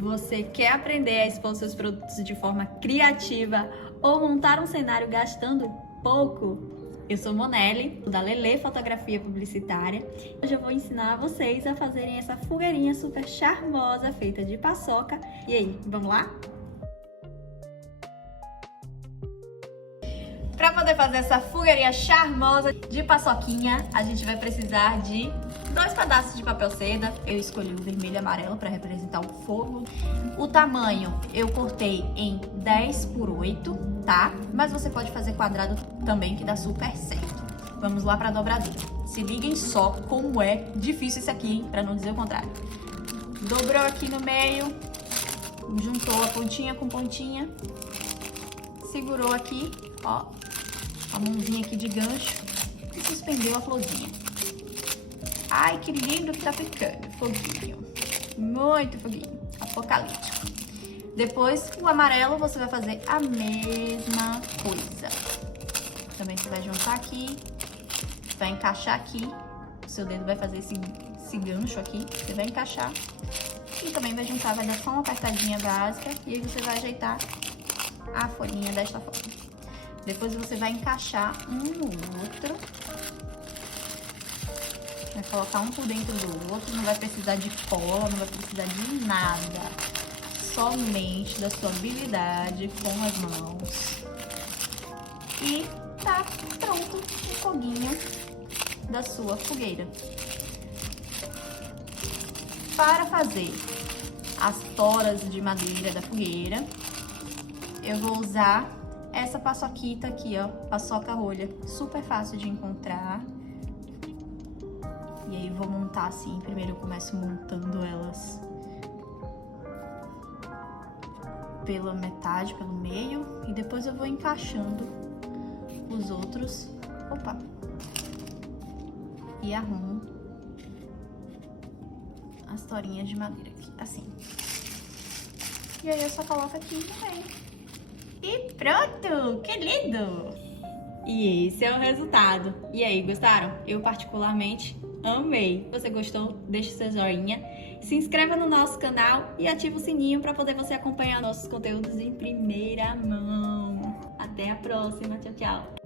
Você quer aprender a expor seus produtos de forma criativa ou montar um cenário gastando pouco? Eu sou Monelli, da Lelê Fotografia Publicitária. Hoje eu vou ensinar vocês a fazerem essa fogueirinha super charmosa feita de paçoca. E aí, vamos lá? Para poder fazer essa fogueirinha charmosa de paçoquinha, a gente vai precisar de 2 pedaços de papel seda. Eu escolhi o vermelho e amarelo para representar o fogo. O tamanho eu cortei em 10 por 8, tá? Mas você pode fazer quadrado também, que dá super certo. Vamos lá para a dobradura. Se liguem só como é difícil isso aqui, hein? Para não dizer o contrário. Dobrou aqui no meio, juntou a pontinha com pontinha, segurou aqui, ó, a mãozinha aqui de gancho e suspendeu a florzinha. Ai, que lindo que tá ficando, foguinho, muito foguinho, apocalíptico. Depois, o amarelo, você vai fazer a mesma coisa. Também você vai juntar aqui, vai encaixar aqui, o seu dedo vai fazer esse gancho aqui, você vai encaixar e também vai juntar, vai dar só uma apertadinha básica e aí você vai ajeitar a folhinha desta forma. Depois você vai encaixar um no outro. Vai colocar um por dentro do outro. Não vai precisar de cola, não vai precisar de nada. Somente da sua habilidade com as mãos. E tá pronto o foguinho da sua fogueira. Para fazer as toras de madeira da fogueira, eu vou usar essa paçoquita aqui, ó, paçoca rolha, super fácil de encontrar. E aí vou montar assim, primeiro eu começo montando elas pela metade, pelo meio, e depois eu vou encaixando os outros, opa, e arrumo as torinhas de madeira aqui, assim. E aí eu só coloco aqui no meio. E pronto! Que lindo! E esse é o resultado. E aí, gostaram? Eu particularmente amei. Se você gostou, deixa seu joinha, se inscreva no nosso canal e ativa o sininho para poder você acompanhar nossos conteúdos em primeira mão. Até a próxima. Tchau, tchau!